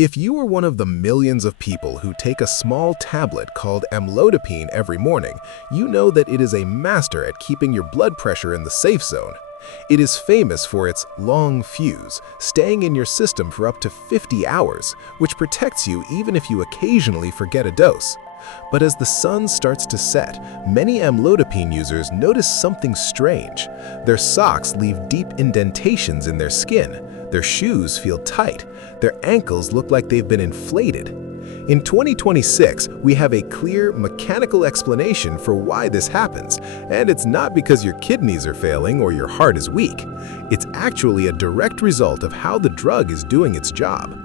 If you are one of the millions of people who take a small tablet called Amlodipine every morning, you know that it is a master at keeping your blood pressure in the safe zone. It is famous for its long fuse, staying in your system for up to 50 hours, which protects you even if you occasionally forget a dose. But as the sun starts to set, many amlodipine users notice something strange. Their socks leave deep indentations in their skin. Their shoes feel tight. Their ankles look like they've been inflated. In 2026, we have a clear, mechanical explanation for why this happens, and it's not because your kidneys are failing or your heart is weak. It's actually a direct result of how the drug is doing its job.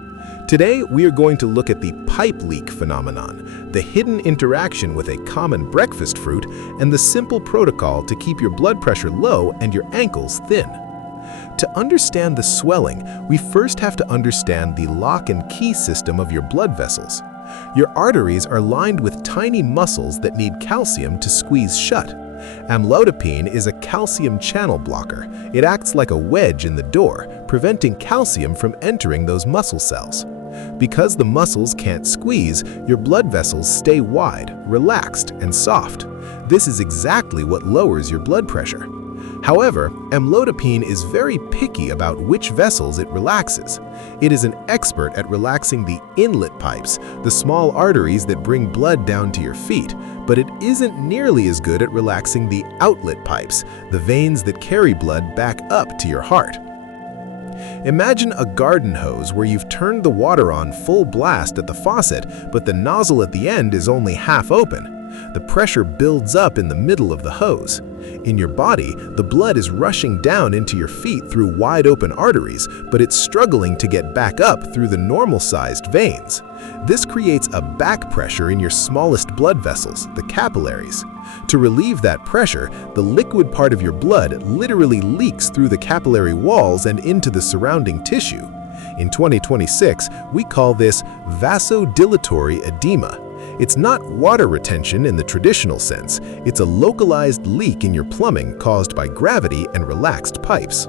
Today, we are going to look at the pipe leak phenomenon, the hidden interaction with a common breakfast fruit, and the simple protocol to keep your blood pressure low and your ankles thin. To understand the swelling, we first have to understand the lock and key system of your blood vessels. Your arteries are lined with tiny muscles that need calcium to squeeze shut. Amlodipine is a calcium channel blocker. It acts like a wedge in the door, preventing calcium from entering those muscle cells. Because the muscles can't squeeze, your blood vessels stay wide, relaxed, and soft. This is exactly what lowers your blood pressure. However, amlodipine is very picky about which vessels it relaxes. It is an expert at relaxing the inlet pipes, the small arteries that bring blood down to your feet, but it isn't nearly as good at relaxing the outlet pipes, the veins that carry blood back up to your heart. Imagine a garden hose where you've turned the water on full blast at the faucet, but the nozzle at the end is only half open. The pressure builds up in the middle of the hose. In your body, the blood is rushing down into your feet through wide-open arteries, but it's struggling to get back up through the normal-sized veins. This creates a back pressure in your smallest blood vessels, the capillaries. To relieve that pressure, the liquid part of your blood literally leaks through the capillary walls and into the surrounding tissue. In 2026, we call this vasodilatory edema. It's not water retention in the traditional sense, it's a localized leak in your plumbing caused by gravity and relaxed pipes.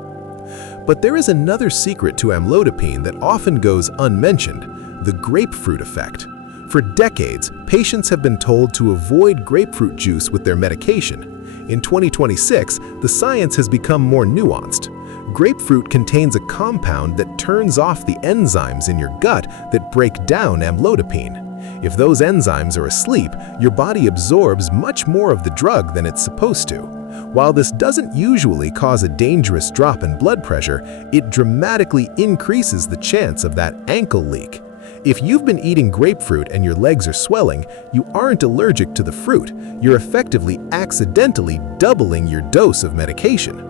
But there is another secret to amlodipine that often goes unmentioned, the grapefruit effect. For decades, patients have been told to avoid grapefruit juice with their medication. In 2026, the science has become more nuanced. Grapefruit contains a compound that turns off the enzymes in your gut that break down amlodipine. If those enzymes are asleep, your body absorbs much more of the drug than it's supposed to. While this doesn't usually cause a dangerous drop in blood pressure, it dramatically increases the chance of that ankle leak. If you've been eating grapefruit and your legs are swelling, you aren't allergic to the fruit. You're effectively accidentally doubling your dose of medication.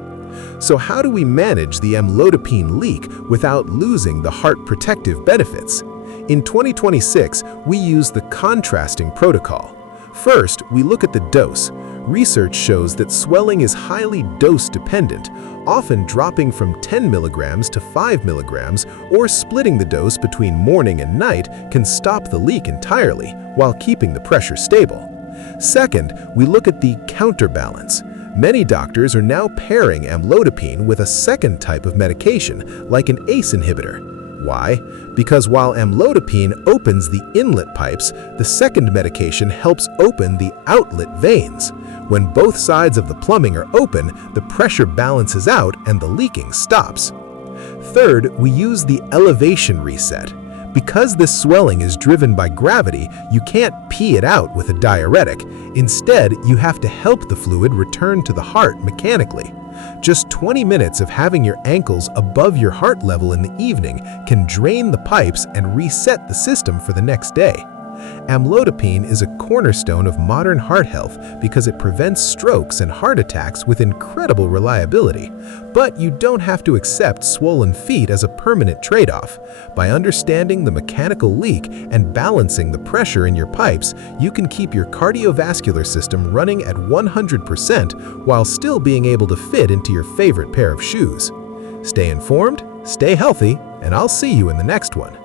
So how do we manage the amlodipine leak without losing the heart protective benefits? In 2026, we use the contrasting protocol. First, we look at the dose. Research shows that swelling is highly dose-dependent, often dropping from 10 milligrams to 5 milligrams, or splitting the dose between morning and night can stop the leak entirely while keeping the pressure stable. Second, we look at the counterbalance. Many doctors are now pairing amlodipine with a second type of medication, like an ACE inhibitor. Why? Because while amlodipine opens the inlet pipes, the second medication helps open the outlet veins. When both sides of the plumbing are open, the pressure balances out and the leaking stops. Third, we use the elevation reset. Because this swelling is driven by gravity, you can't pee it out with a diuretic. Instead, you have to help the fluid return to the heart mechanically. Just 20 minutes of having your ankles above your heart level in the evening can drain the pipes and reset the system for the next day. Amlodipine is a cornerstone of modern heart health because it prevents strokes and heart attacks with incredible reliability. But you don't have to accept swollen feet as a permanent trade-off. By understanding the mechanical leak and balancing the pressure in your pipes, you can keep your cardiovascular system running at 100% while still being able to fit into your favorite pair of shoes. Stay informed, stay healthy, and I'll see you in the next one.